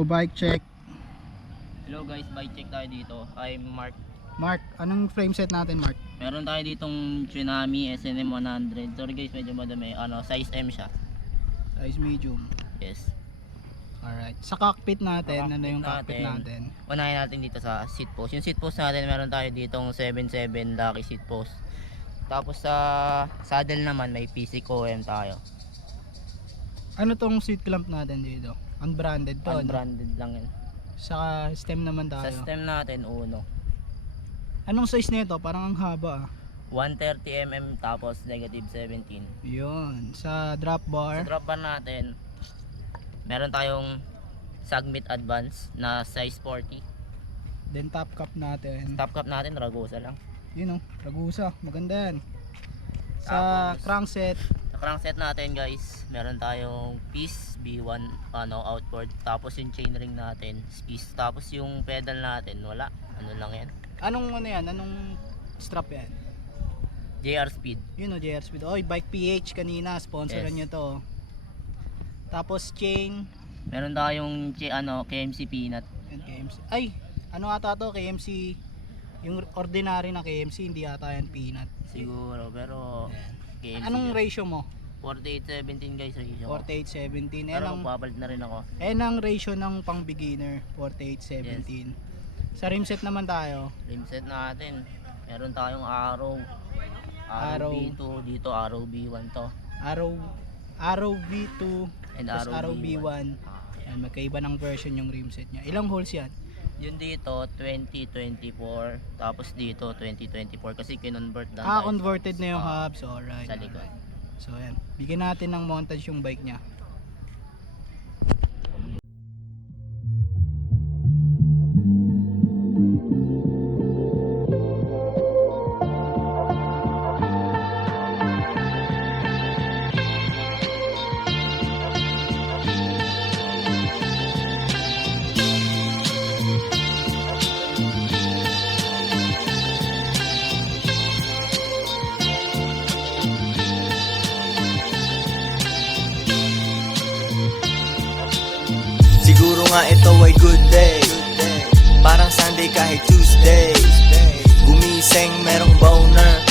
Hello, bike check. Hello guys, bike check tayo dito. I'm Mark. Mark, anong frame set natin, Mark? Meron tayo ditong Tsunami SNM 100. Sorry guys, medyo madami. Size M siya. Size medium. Yes. Alright. Sa cockpit natin, Sa ano yung cockpit cockpit natin? Unahin natin dito sa seat post. Yung seat post natin, meron tayo ditong 7.7 Lucky seat post. Tapos sa saddle naman, may PC OM tayo. Ano tong seat clamp natin dito? Unbranded to. Unbranded lang yan. Sa stem naman tayo. Sa stem natin, uno. Anong size nito? Parang ang haba ah. 130mm tapos negative 17. Yun. Sa drop Sa bar. drop bar natin, meron tayong Sagmit Advance na size 40. Then top cap natin. Top cap natin, Ragosa lang. Yun oh. Ragusa. Maganda yan. Sa Tapos, crankset. Sa crankset natin guys, meron tayong piece B1 outboard. Tapos yung chainring natin, piece. Tapos yung pedal natin, wala. Ano lang yan? Anong ano yan? Anong strap yan? JR Speed. Yun o, JR Speed. Oy, Bike PH kanina. Sponsoran Yes. nyo to. Tapos chain. Meron tayong KMC Peanut. Yan, KMC. Ay, ano ata to? KMC. Yung ordinary na KMC, hindi ata yan peanut. Siguro, pero Yan. KMC. Anong ratio mo? 48-17 guys, ratio ko. 48-17. Pero magpapalit na rin ako. Ang ratio ng pang beginner. 48-17. Sa rim set naman tayo. Rim set natin, meron tayong Arrow. Arrow. B2, dito Arrow B1 to. Arrow V2 And plus Arrow B1. B1. Yan, magkaiba ng version yung rim set niya. Ilang holes yan? Yun dito 2024, tapos dito 2024 kasi kinonvert lang tayo Converted na yung sa- hubs. Alright. sa likod. So yan. Bigyan natin ng montage yung bike niya. Siguro nga ito ay good day, parang Sunday kahit Tuesday. Gumising merong boner,